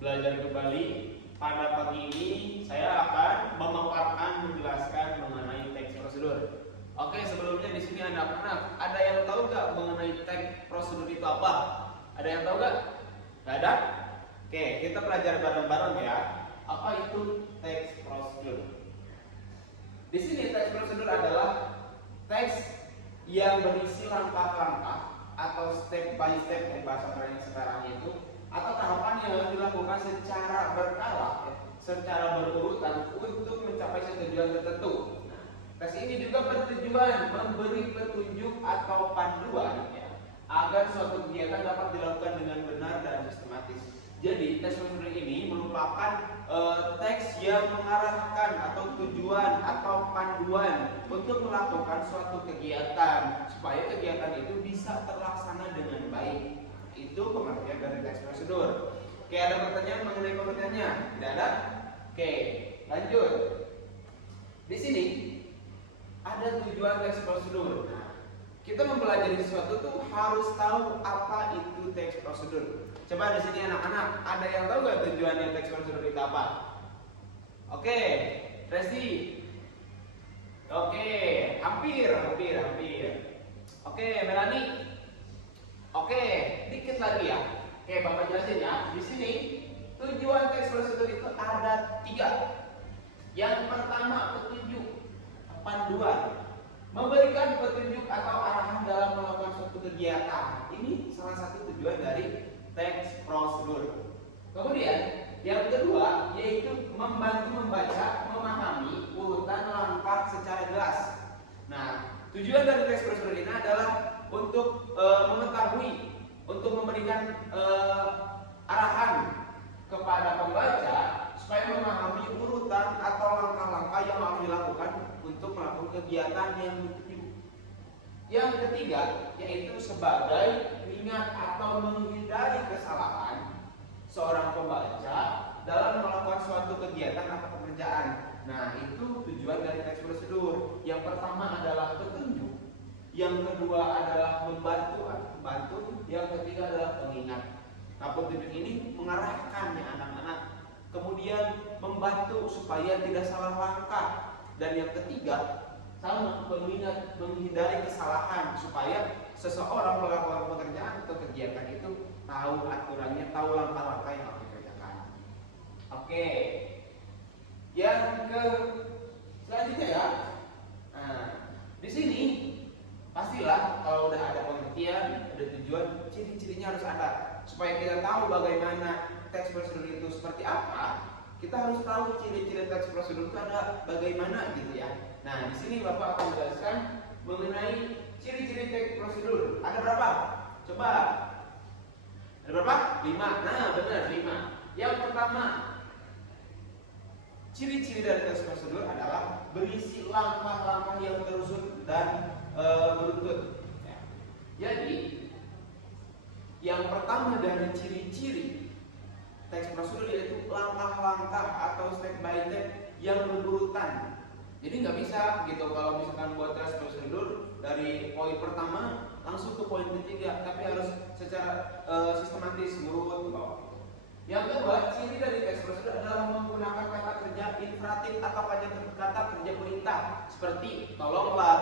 belajar kembali. Pada pagi ini saya akan memaparkan, menjelaskan mengenai teks prosedur. Oke, sebelumnya di sini anak-anak, ada yang tahu nggak mengenai teks prosedur itu apa? Ada yang tahu nggak? Nggak ada? Oke, kita pelajari bareng-bareng ya. Apa itu teks prosedur? Di sini teks prosedur adalah teks yang berisi langkah-langkah atau step by step yang bahasa keren sekarang itu, atau tahapan yang harus dilakukan secara berkala, secara berurutan untuk mencapai tujuan tertentu. Nah, tes ini juga bertujuan memberi petunjuk atau panduan ya, agar suatu kegiatan dapat dilakukan dengan benar dan sistematis. Jadi tes prosedur ini merupakan teks yang mengarahkan atau tujuan atau panduan untuk melakukan suatu kegiatan supaya kegiatan itu bisa terlaksana dengan baik. Itu pengertian dari teks prosedur. Oke, ada pertanyaan mengenai pengertiannya? Tidak ada? Oke, lanjut. Di sini ada tujuan teks prosedur. Nah, kita mempelajari sesuatu tuh harus tahu apa itu teks prosedur. Coba di sini anak-anak, ada yang tahu nggak tujuannya teks prosedur itu apa? Oke, Resi. Oke, hampir. Oke, Melani. Oke, dikit lagi ya. Oke, Bapak jelasin ya. Di sini tujuan teks prosedur itu ada 3. Yang pertama, petunjuk, panduan, memberikan petunjuk atau arahan dalam melakukan suatu kegiatan. Ini salah satu tujuan dari teks prosedur. Kemudian yang kedua yaitu membantu membaca, memahami urutan langkah secara jelas. Nah, tujuan dari teks prosedur ini adalah untuk mengetahui, untuk memberikan arahan kepada pembaca supaya memahami urutan atau langkah-langkah yang harus dilakukan untuk melakukan kegiatan yang dituju. Yang ketiga yaitu sebagai pengingat atau menghindari kesalahan seorang pembaca dalam melakukan suatu kegiatan atau pekerjaan. Nah, itu tujuan dari teks prosedur. Yang pertama adalah petunjuk, yang kedua adalah membantu, yang ketiga adalah pengingat. Nah, petunjuk ini mengarahkan ya anak-anak, kemudian membantu supaya tidak salah langkah, dan yang ketiga sama pengingat, menghindari kesalahan supaya seseorang melakukan pekerjaan atau kegiatan itu tahu aturannya, tahu langkah-langkah yang harus dikerjakan. Oke, yang ke selanjutnya ya. Nah, di sini pastilah kalau udah ada pengertian, ada tujuan, ciri-cirinya harus ada. Supaya kita tahu bagaimana teks prosedur itu seperti apa, kita harus tahu ciri-ciri teks prosedur itu ada bagaimana gitu ya. Nah, di sini Bapak akan menjelaskan mengenai ciri-ciri teks prosedur. Ada berapa? Coba. Ada berapa? 5. Nah, benar 5. Yang pertama, ciri-ciri dari teks prosedur adalah berisi langkah-langkah yang tersusun dan beruntut. Jadi, yang pertama dari ciri-ciri teks prosedur yaitu langkah-langkah atau step by step yang berurutan. Jadi nggak bisa gitu kalau misalkan buat teks prosedur dari poin pertama langsung ke poin ketiga, tapi harus secara sistematis ngurut ke bawah. Yang kedua, ciri dari teks prosedur adalah menggunakan kata kerja imperatif atau kata kerja perintah seperti tolonglah,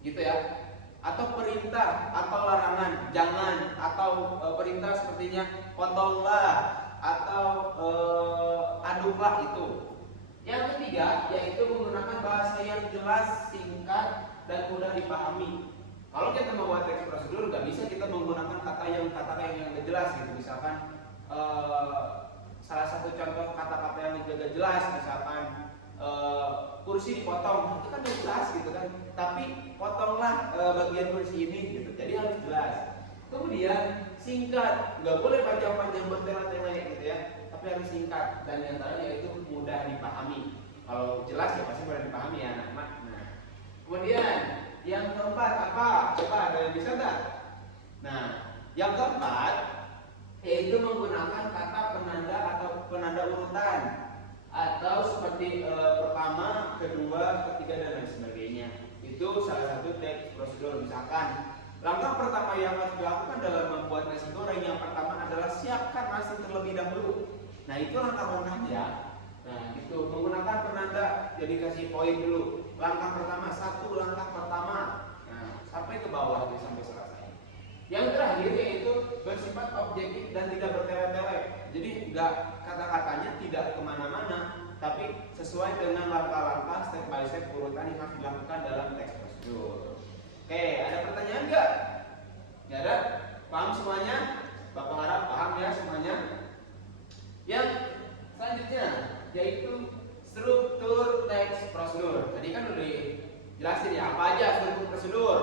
gitu ya, atau perintah atau larangan, jangan, atau perintah sepertinya potonglah atau aduklah itu. Yang ketiga yaitu menggunakan bahasa yang jelas, singkat, dan mudah dipahami. Kalau kita membuat teks prosedur nggak bisa kita menggunakan kata yang nggak jelas gitu. Misalkan salah satu contoh kata-kata yang tidak jelas, misalkan kursi dipotong, itu kan udah jelas gitu kan. Tapi potonglah bagian kursi ini gitu. Jadi harus jelas. Kemudian singkat, nggak boleh panjang-panjang bertele-tele gitu ya. Tapi harus singkat, dan yang terakhir yaitu mudah dipahami. Kalau jelas ya pasti mudah dipahami ya anak-anak. Nah, kemudian yang keempat apa? Coba ada yang bisa nggak? Nah, yang keempat yaitu menggunakan kata penanda atau penanda urutan, atau seperti pertama, kedua, ketiga, dan lain sebagainya. Itu salah satu teks prosedur. Misalkan Langkah pertama yang harus dilakukan dalam membuat nasi goreng yang pertama adalah siapkan nasi terlebih dahulu. Nah, itu langkah-langkahnya. Nah, itu menggunakan penanda, jadi kasih poin dulu. Langkah pertama, satu langkah pertama. Nah, sampai ke bawah sampai selesai. Yang terakhir yaitu bersifat objektif dan tidak bertele-tele. Jadi enggak, kata-katanya tidak kemana-mana, tapi sesuai dengan langkah-langkah step by step urutan yang harus dilakukan dalam teks prosedur. Oke, ada pertanyaan enggak? Enggak ada? Paham semuanya? Bapak harap paham ya semuanya. Yang selanjutnya yaitu struktur teks prosedur. Tadi kan udah jelasin ya apa aja struktur prosedur.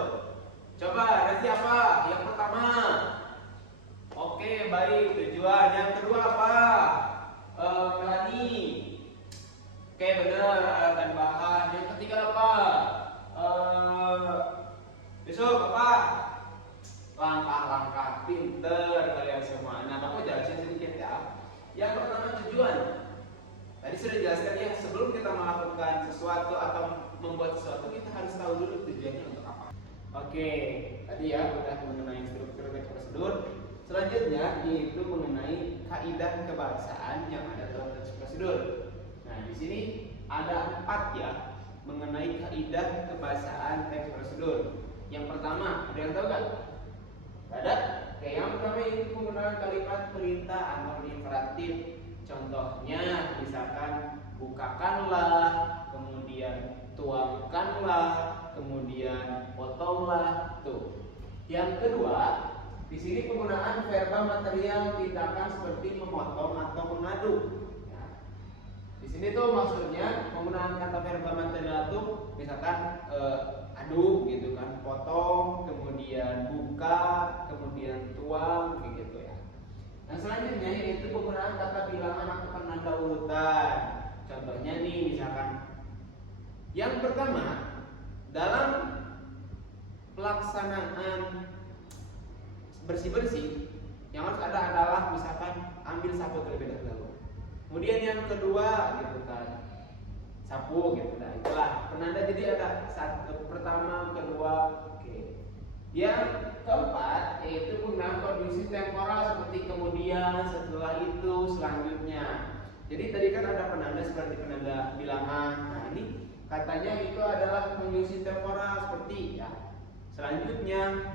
Coba nanti apa? Yang pertama, oke baik, tujuan. Yang kedua apa? Melani. Oke benar, alat dan bahan. Yang ketiga apa? Besok apa? Langkah-langkah. Pinter kalian semua. Nah, Bapak jelasin sedikit ya. Yang pertama tujuan. Tadi sudah dijelaskan ya, sebelum kita melakukan sesuatu atau membuat sesuatu, kita harus tahu dulu tujuannya untuk apa. Oke, tadi ya udah mengenai struktur teks prosedur. Selanjutnya yaitu mengenai kaidah kebahasaan yang ada dalam teks prosedur. Nah, di sini ada 4 ya mengenai kaidah kebahasaan teks prosedur. Yang pertama, ada yang tahu nggak? Ada? Oke, yang pertama itu penggunaan kalimat perintah atau imperatif. Contohnya, misalkan bukakanlah, kemudian tuangkanlah, kemudian potonglah. Tuh. Yang kedua, di sini penggunaan verba material tindakan seperti memotong atau mengaduk. Di sini tuh maksudnya penggunaan kata verba material tuh misalkan aduk gitu kan, potong, kemudian buka, kemudian tuang gitu ya. Nah, selanjutnya yaitu penggunaan kata bilangan atau penanda urutan. Contohnya nih misalkan yang pertama dalam pelaksanaan bersih-bersih yang harus ada adalah misalkan ambil sapu terlebih dahulu. Kemudian yang kedua gitu kan, sapu gitu. Nah, itulah penanda, jadi ada satu pertama, kedua, oke. Yang keempat yaitu penggunaan kondisi temporal seperti kemudian, setelah itu, selanjutnya. Jadi tadi kan ada penanda seperti penanda bilangan. Nah, ini katanya itu adalah kondisi temporal seperti ya. Selanjutnya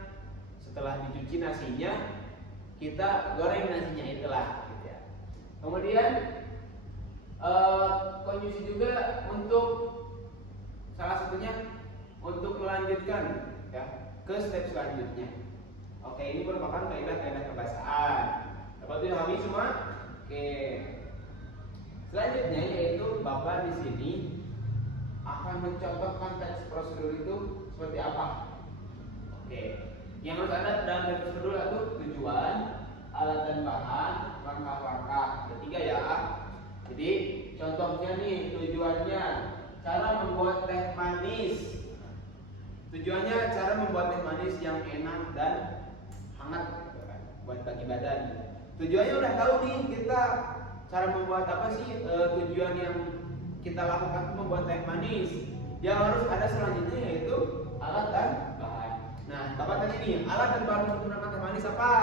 setelah dicuci nasinya, kita goreng nasinya, itulah gitu ya. Kemudian konjungsi juga untuk salah satunya untuk melanjutkan ya ke step selanjutnya. Oke, ini merupakan kaidah-kaidah kebahasaan. Dapat dipahami semua? Oke. Selanjutnya yaitu Bapak di sini akan mencontohkan teks prosedur itu seperti apa. Oke. Yang harus ada dalam teks prosedur itu tujuan, alat dan bahan, langkah-langkah. Ada 3 ya. Jadi contohnya nih tujuannya cara membuat teh manis. Tujuannya cara membuat teh manis yang enak dan hangat buat bagi badan. Tujuannya udah tahu nih kita cara membuat apa sih, tujuan yang kita lakukan membuat teh manis. Yang harus ada selanjutnya yaitu alat dan bahan. Nah, Bapak tadi nih alat dan bahan untuk menggunakan teh manis apa?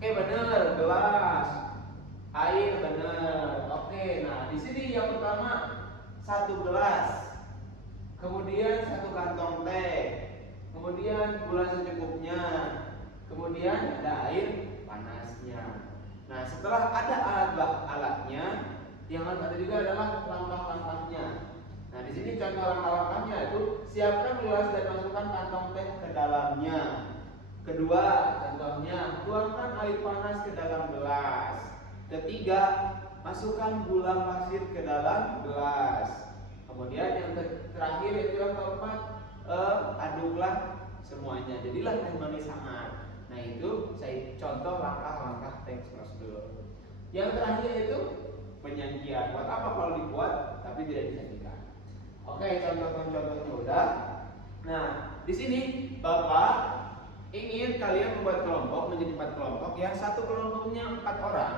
Oke bener, gelas, air bener. Oke, nah di sini yang pertama 1 gelas. Kemudian 1 kantong teh, kemudian gula secukupnya, kemudian ada air panasnya. Nah, setelah ada alat-alatnya, yang harus ada juga adalah langkah-langkahnya. Nah, di sini contoh langkah-langkahnya itu siapkan gelas dan masukkan kantong teh ke dalamnya. Kedua, contohnya tuangkan air panas ke dalam gelas. Ketiga, masukkan gula pasir ke dalam gelas. Kemudian yang terakhir yaitu yang keempat, aduklah semuanya. Jadilah teh manis hangat. Nah, itu saya contoh langkah-langkah teks prosedur. Yang terakhir itu penyajian. Buat apa kalau dibuat tapi tidak disajikan? Oke, contoh-contohnya udah. Nah, di sini Bapak ingin kalian membuat kelompok menjadi 4 kelompok. Yang satu kelompoknya 4 orang.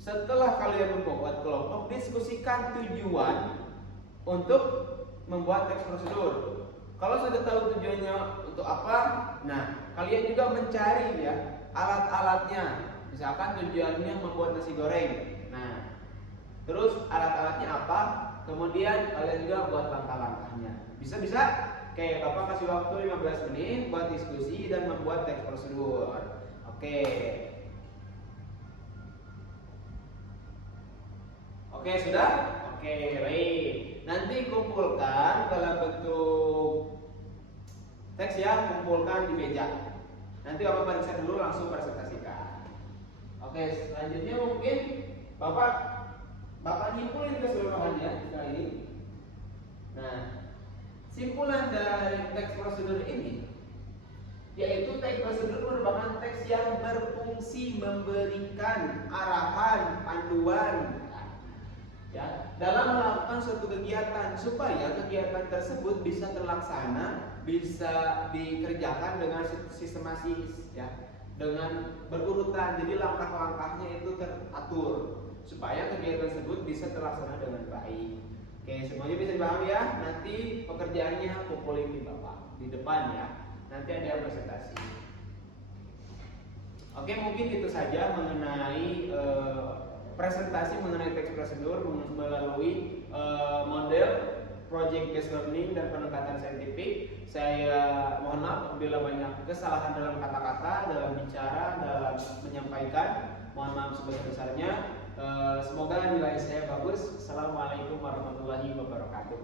Setelah kalian membuat kelompok, diskusikan tujuan untuk membuat teks prosedur. Kalau sudah tahu tujuannya untuk apa, nah kalian juga mencari ya alat-alatnya. Misalkan tujuannya membuat nasi goreng. Nah, terus alat-alatnya apa? Kemudian kalian juga buat langkah-langkahnya. Bisa-bisa kayak Bapak kasih waktu 15 menit buat diskusi dan membuat teks prosedur. Oke. Oke, sudah? Oke, baik. Nanti kumpulkan dalam bentuk teks ya, kumpulkan di meja. Nanti Bapak periksa dulu langsung presentasikan. Oke, selanjutnya mungkin Bapak nyimpulin keseluruhannya kali ini. Nah, simpulan dari teks prosedur ini yaitu teks prosedur merupakan teks yang berfungsi memberikan arahan, panduan ya, dalam melakukan suatu kegiatan supaya kegiatan tersebut bisa terlaksana, bisa dikerjakan dengan sistematis ya, dengan berurutan. Jadi langkah-langkahnya itu teratur supaya kegiatan tersebut bisa terlaksana dengan baik. Oke, semuanya bisa dipahami ya. Nanti pekerjaannya kumpulin di Bapak di depan ya. Nanti ada presentasi. Oke, mungkin itu saja mengenai presentasi mengenai teks prosedur melalui model project based learning dan pendekatan saintifik. Saya mohon maaf apabila banyak kesalahan dalam kata-kata, dalam bicara, dalam menyampaikan. Mohon maaf sebesar-besarnya. Semoga nilai saya bagus. Assalamualaikum warahmatullahi wabarakatuh.